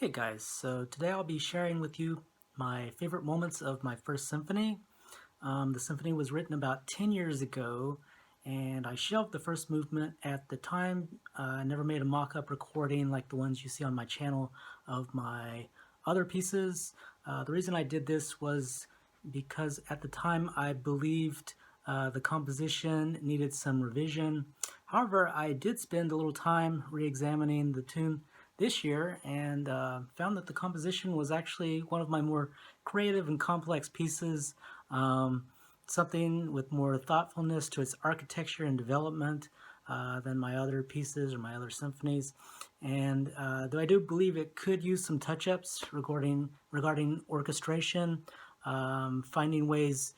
Hey guys, so today I'll be sharing with you my favorite moments of my first symphony. The symphony was written about 10 years ago, and I shelved the first movement at the time. I never made a mock-up recording like the ones you see on my channel of my other pieces. The reason I did this was because at the time I believed the composition needed some revision. However, I did spend a little time re-examining the tune this year and found that the composition was actually one of my more creative and complex pieces, something with more thoughtfulness to its architecture and development than my other pieces or my other symphonies. And though I do believe it could use some touch-ups regarding orchestration, finding ways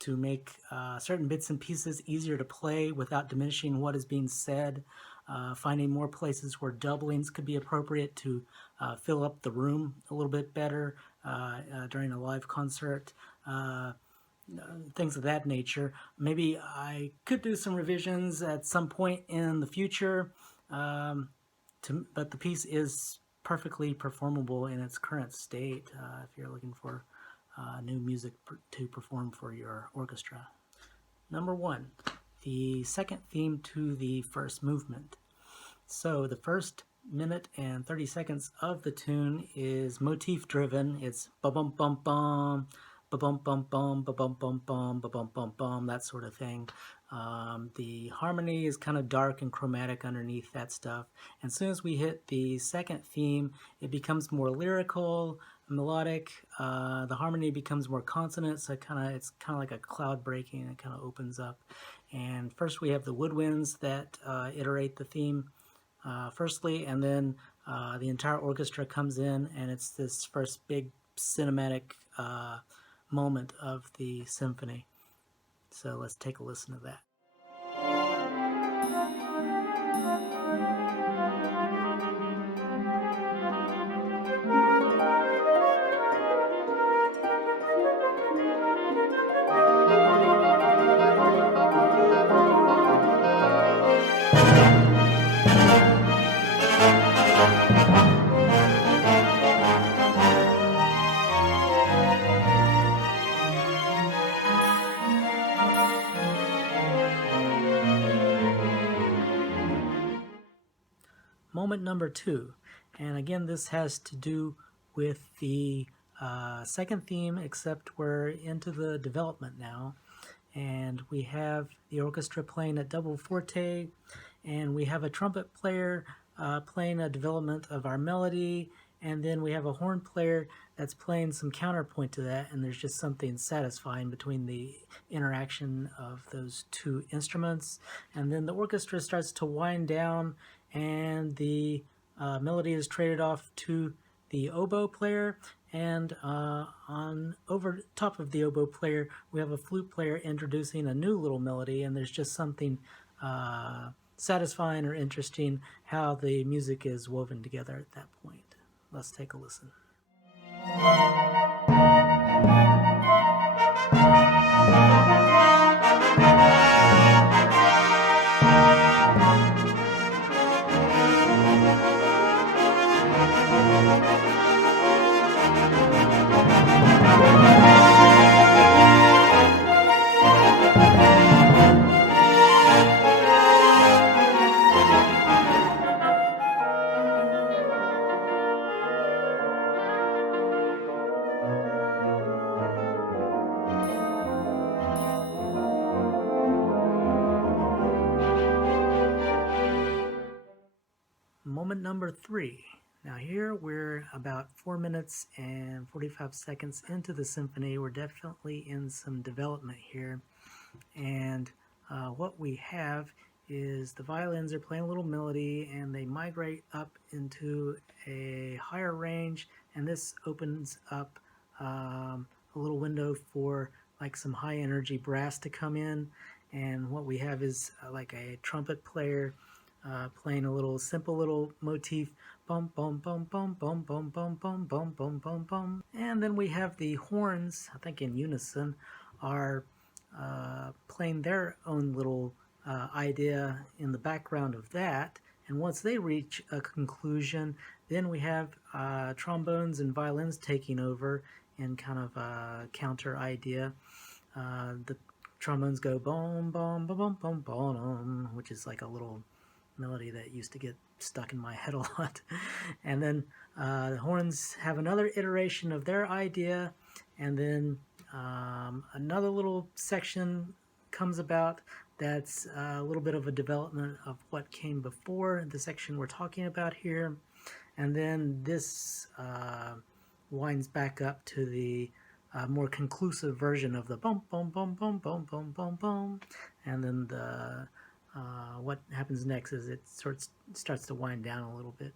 to make certain bits and pieces easier to play without diminishing what is being said, finding more places where doublings could be appropriate to fill up the room a little bit better during a live concert, things of that nature. Maybe I could do some revisions at some point in the future, but the piece is perfectly performable in its current state if you're looking for new music to perform for your orchestra. Number one, the second theme to the first movement. So the first minute and 30 seconds of the tune is motif driven. It's ba-bum bum bum, ba-bum bum bum, ba-bum bum bum, ba-bum bum bum, that sort of thing. The harmony is kind of dark and chromatic underneath that stuff. And as soon as we hit the second theme, it becomes more lyrical, melodic. The harmony becomes more consonant, so it's kind of like a cloud breaking. It kind of opens up. And first we have the woodwinds that iterate the theme firstly, and then the entire orchestra comes in, and it's this first big cinematic moment of the symphony. So let's take a listen to that. Moment number two, and again this has to do with the second theme, except we're into the development now, and we have the orchestra playing a double forte, and we have a trumpet player playing a development of our melody, and then we have a horn player that's playing some counterpoint to that, and there's just something satisfying between the interaction of those two instruments. And then the orchestra starts to wind down, and the melody is traded off to the oboe player, and on over top of the oboe player we have a flute player introducing a new little melody, and there's just something satisfying or interesting how the music is woven together at that point. Let's take a listen. Moment number three. Now here we're about 4 minutes and 45 seconds into the symphony. We're definitely in some development here, and what we have is the violins are playing a little melody, and they migrate up into a higher range, and this opens up a little window for like some high energy brass to come in. And what we have is like a trumpet player playing a little simple little motif, bum bum bum bum bum bum bum bum bum bum bum bum, and then we have the horns, I think in unison, are playing their own little idea in the background of that. And once they reach a conclusion, Then we have trombones and violins taking over in kind of a counter idea. The trombones go boom, boom, boom, boom, boom, boom, which is like a little melody that used to get stuck in my head a lot. And then the horns have another iteration of their idea, and then another little section comes about that's a little bit of a development of what came before the section we're talking about here. And then this winds back up to the more conclusive version of the boom, boom, boom, boom, boom, boom, boom, boom. And then the what happens next is it starts to wind down a little bit.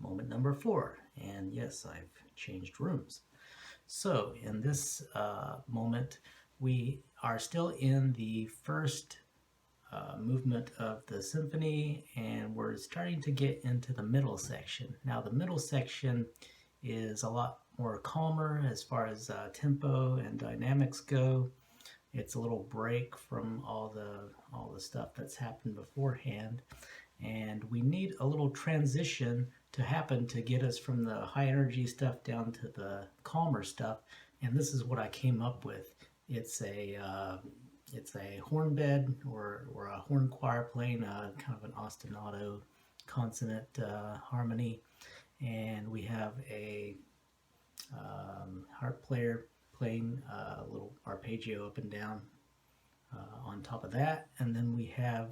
Moment number 4, and yes, I've changed rooms. So in this moment, we are still in the first movement of the symphony, and we're starting to get into the middle section. Now the middle section is a lot more calmer as far as tempo and dynamics go. It's a little break from all the stuff that's happened beforehand, and we need a little transition to happen to get us from the high energy stuff down to the calmer stuff. And this is what I came up with. It's a horn bed or a horn choir playing kind of an ostinato consonant harmony, and we have a harp player playing a little arpeggio up and down on top of that, and then we have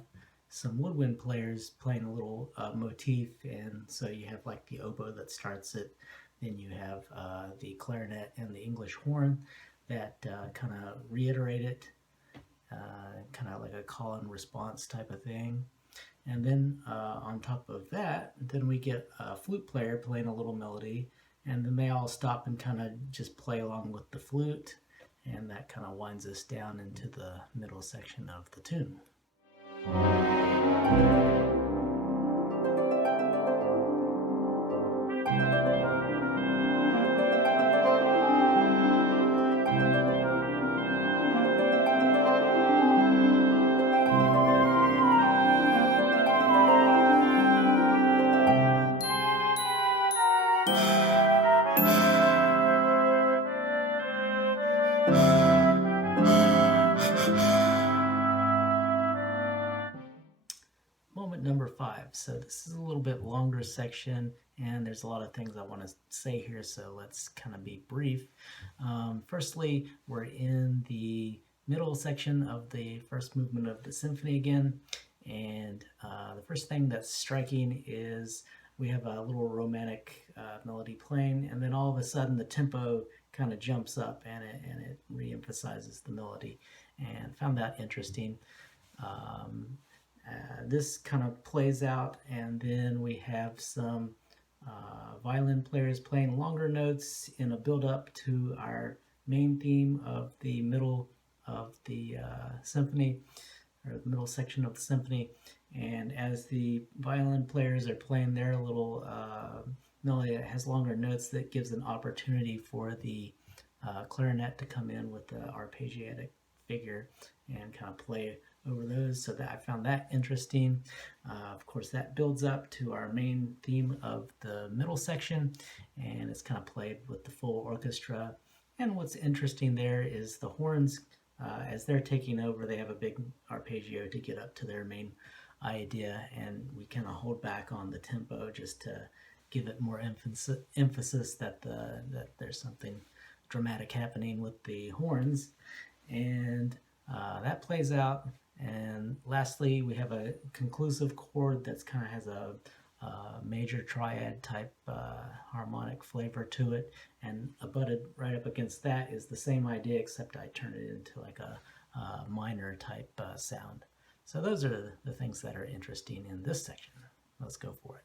some woodwind players playing a little motif, and so you have like the oboe that starts it, then you have the clarinet and the English horn that kind of reiterate it, kind of like a call and response type of thing. And then on top of that, then we get a flute player playing a little melody, and then they all stop and kind of just play along with the flute, and that kind of winds us down into the middle section of the tune. Moment number 5. So this is a little bit longer section, and there's a lot of things I want to say here, so let's kind of be brief. Firstly, we're in the middle section of the first movement of the symphony again, and the first thing that's striking is we have a little romantic melody playing, and then all of a sudden the tempo kind of jumps up and it re-emphasizes the melody, and found that interesting. This kind of plays out, and then we have some violin players playing longer notes in a build-up to our main theme of the middle of the symphony, or the middle section of the symphony. And as the violin players are playing their little melody that has longer notes, that gives an opportunity for the clarinet to come in with the arpeggiatic figure and kind of play over those, so that I found that interesting. Of course, that builds up to our main theme of the middle section, and it's kind of played with the full orchestra. And what's interesting there is the horns, as they're taking over, they have a big arpeggio to get up to their main idea, and we kind of hold back on the tempo just to give it more emphasis that there's something dramatic happening with the horns. And that plays out, And lastly, we have a conclusive chord that's kind of has a major triad type harmonic flavor to it, and abutted right up against that is the same idea, except I turn it into like a minor type sound. So those are the things that are interesting in this section. Let's go for it.